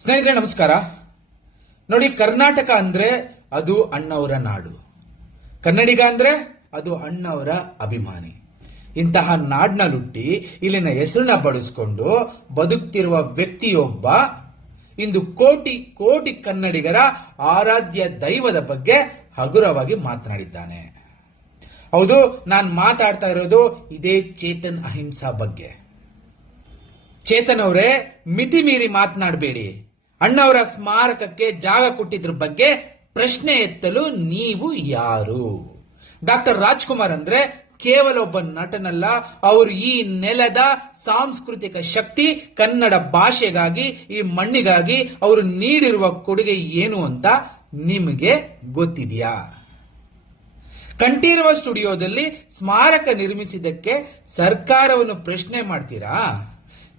ಸ್ನೇಹಿತರೆ ನಮಸ್ಕಾರ. ನೋಡಿ, ಕರ್ನಾಟಕ ಅಂದ್ರೆ ಅದು ಅಣ್ಣವರ ನಾಡು, ಕನ್ನಡಿಗ ಅಂದ್ರೆ ಅದು ಅಣ್ಣವರ ಅಭಿಮಾನಿ. ಇಂತಹ ನಾಡ್ನಲ್ಲುಟ್ಟಿ ಇಲ್ಲಿನ ಹೆಸರನ್ನ ಬಳಸಿಕೊಂಡು ಬದುಕ್ತಿರುವ ವ್ಯಕ್ತಿಯೊಬ್ಬ ಇಂದು ಕೋಟಿ ಕೋಟಿ ಕನ್ನಡಿಗರ ಆರಾಧ್ಯ ದೈವದ ಬಗ್ಗೆ ಹಗುರವಾಗಿ ಮಾತನಾಡಿದ್ದಾನೆ. ಹೌದು, ನಾನು ಮಾತಾಡ್ತಾ ಇರೋದು ಇದೇ ಚೇತನ್ ಅಹಿಂಸಾ ಬಗ್ಗೆ. ಚೇತನ್ ಅವರೇ, ಮಿತಿ ಮೀರಿ ಮಾತನಾಡಬೇಡಿ. ಅಣ್ಣವರ ಸ್ಮಾರಕಕ್ಕೆ ಜಾಗ ಕೊಟ್ಟಿದ್ರ ಬಗ್ಗೆ ಪ್ರಶ್ನೆ ಎತ್ತಲು ನೀವು ಯಾರು? ಡಾಕ್ಟರ್ ರಾಜ್ಕುಮಾರ್ ಅಂದ್ರೆ ಕೇವಲ ಒಬ್ಬ ನಟನಲ್ಲ, ಅವರು ಈ ನೆಲದ ಸಾಂಸ್ಕೃತಿಕ ಶಕ್ತಿ. ಕನ್ನಡ ಭಾಷೆಗಾಗಿ, ಈ ಮಣ್ಣಿಗಾಗಿ ಅವರು ನೀಡಿರುವ ಕೊಡುಗೆ ಏನು ಅಂತ ನಿಮಗೆ ಗೊತ್ತಿದೆಯಾ? ಕಂಠೀರವ ಸ್ಟುಡಿಯೋದಲ್ಲಿ ಸ್ಮಾರಕ ನಿರ್ಮಿಸಿದ್ದಕ್ಕೆ ಸರ್ಕಾರವನ್ನು ಪ್ರಶ್ನೆ ಮಾಡ್ತೀರಾ?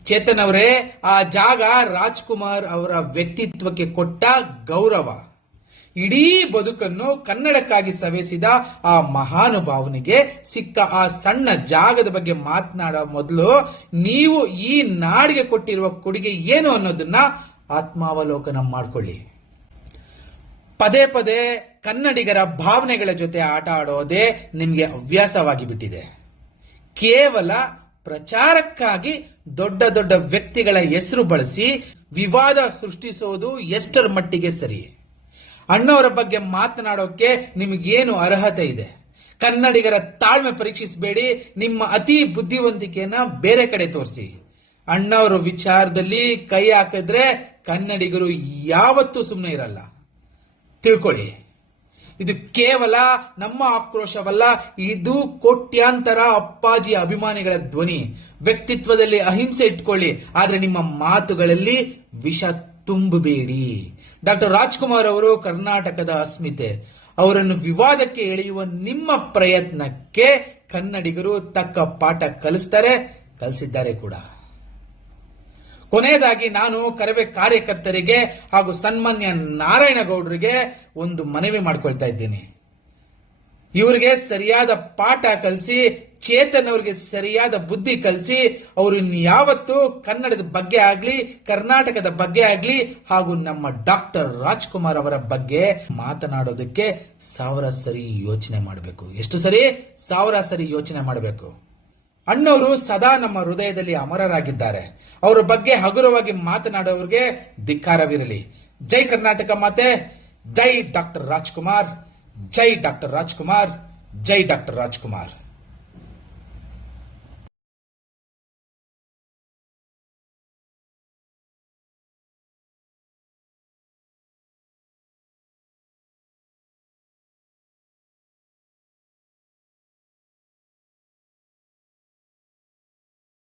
ಚೇತನ್ ಅವರೇ, ಆ ಜಾಗ ರಾಜ್ಕುಮಾರ್ ಅವರ ವ್ಯಕ್ತಿತ್ವಕ್ಕೆ ಕೊಟ್ಟ ಗೌರವ. ಇಡೀ ಬದುಕನ್ನು ಕನ್ನಡಕ್ಕಾಗಿ ಸವೆಸಿದ ಆ ಮಹಾನುಭಾವನಿಗೆ ಸಿಕ್ಕ ಆ ಸಣ್ಣ ಜಾಗದ ಬಗ್ಗೆ ಮಾತನಾಡೋ ಮೊದಲು ನೀವು ಈ ನಾಡಿಗೆ ಕೊಟ್ಟಿರುವ ಕೊಡುಗೆ ಏನು ಅನ್ನೋದನ್ನ ಆತ್ಮಾವಲೋಕನ ಮಾಡಿಕೊಳ್ಳಿ. ಪದೇ ಪದೇ ಕನ್ನಡಿಗರ ಭಾವನೆಗಳ ಜೊತೆ ಆಟ ಆಡೋದೇ ನಿಮಗೆ ಹವ್ಯಾಸವಾಗಿ ಬಿಟ್ಟಿದೆ. ಕೇವಲ ಪ್ರಚಾರಕ್ಕಾಗಿ ದೊಡ್ಡ ದೊಡ್ಡ ವ್ಯಕ್ತಿಗಳ ಹೆಸರು ಬಳಸಿ ವಿವಾದ ಸೃಷ್ಟಿಸೋದು ಎಷ್ಟರ ಮಟ್ಟಿಗೆ ಸರಿ? ಅಣ್ಣವರ ಬಗ್ಗೆ ಮಾತನಾಡೋಕೆ ನಿಮಗೇನು ಅರ್ಹತೆ ಇದೆ? ಕನ್ನಡಿಗರ ತಾಳ್ಮೆ ಪರೀಕ್ಷಿಸಬೇಡಿ, ನಿಮ್ಮ ಅತಿ ಬುದ್ಧಿವಂತಿಕೆಯನ್ನ ಬೇರೆ ಕಡೆ ತೋರಿಸಿ. ಅಣ್ಣವರ ವಿಚಾರದಲ್ಲಿ ಕೈ ಹಾಕಿದ್ರೆ ಕನ್ನಡಿಗರು ಯಾವತ್ತೂ ಸುಮ್ಮನೆ ಇರಲ್ಲ, ತಿಳ್ಕೊಳ್ಳಿ. ಇದು ಕೇವಲ ನಮ್ಮ ಆಕ್ರೋಶವಲ್ಲ, ಇದು ಕೋಟ್ಯಾಂತರ ಅಪ್ಪಾಜಿ ಅಭಿಮಾನಿಗಳ ಧ್ವನಿ. ವ್ಯಕ್ತಿತ್ವದಲ್ಲಿ ಅಹಿಂಸೆ ಇಟ್ಕೊಳ್ಳಿ, ಆದ್ರೆ ನಿಮ್ಮ ಮಾತುಗಳಲ್ಲಿ ವಿಷ ತುಂಬಬೇಡಿ. ಡಾಕ್ಟರ್ ರಾಜ್ಕುಮಾರ್ ಅವರು ಕರ್ನಾಟಕದ ಅಸ್ಮಿತೆ. ಅವರನ್ನು ವಿವಾದಕ್ಕೆ ಎಳೆಯುವ ನಿಮ್ಮ ಪ್ರಯತ್ನಕ್ಕೆ ಕನ್ನಡಿಗರು ತಕ್ಕ ಪಾಠ ಕಲಿಸಿದ್ದಾರೆ ಕೂಡ. ಕೊನೆಯದಾಗಿ ನಾನು ಕರವೇ ಕಾರ್ಯಕರ್ತರಿಗೆ ಹಾಗೂ ಸನ್ಮಾನ್ಯ ನಾರಾಯಣಗೌಡರಿಗೆ ಒಂದು ಮನವಿ ಮಾಡ್ಕೊಳ್ತಾ ಇದ್ದೀನಿ. ಇವರಿಗೆ ಸರಿಯಾದ ಪಾಠ ಕಲಿಸಿ, ಚೇತನ್ ಅವರಿಗೆ ಸರಿಯಾದ ಬುದ್ಧಿ ಕಲಿಸಿ, ಅವರು ಯಾವತ್ತೂ ಕನ್ನಡದ ಬಗ್ಗೆ ಆಗ್ಲಿ, ಕರ್ನಾಟಕದ ಬಗ್ಗೆ ಆಗ್ಲಿ, ಹಾಗೂ ನಮ್ಮ ಡಾಕ್ಟರ್ ರಾಜ್ಕುಮಾರ್ ಅವರ ಬಗ್ಗೆ ಮಾತನಾಡೋದಕ್ಕೆ 1000 ಸರಿ ಯೋಚನೆ ಮಾಡಬೇಕು. ಎಷ್ಟು ಸರಿ? 1000 ಸರಿ ಯೋಚನೆ ಮಾಡಬೇಕು. ಅಣ್ಣವರು ಸದಾ ನಮ್ಮ ಹೃದಯದಲ್ಲಿ ಅಮರರಾಗಿದ್ದಾರೆ. ಅವರ ಬಗ್ಗೆ ಹಗುರವಾಗಿ ಮಾತನಾಡೋರಿಗೆ ಧಿಕ್ಕಾರವಿರಲಿ. ಜೈ ಕರ್ನಾಟಕ ಮಾತೆ, ಜೈ ಡಾಕ್ಟರ್ ರಾಜ್ಕುಮಾರ್, ಜೈ ಡಾಕ್ಟರ್ ರಾಜ್ಕುಮಾರ್, ಜೈ ಡಾಕ್ಟರ್ ರಾಜ್ಕುಮಾರ್.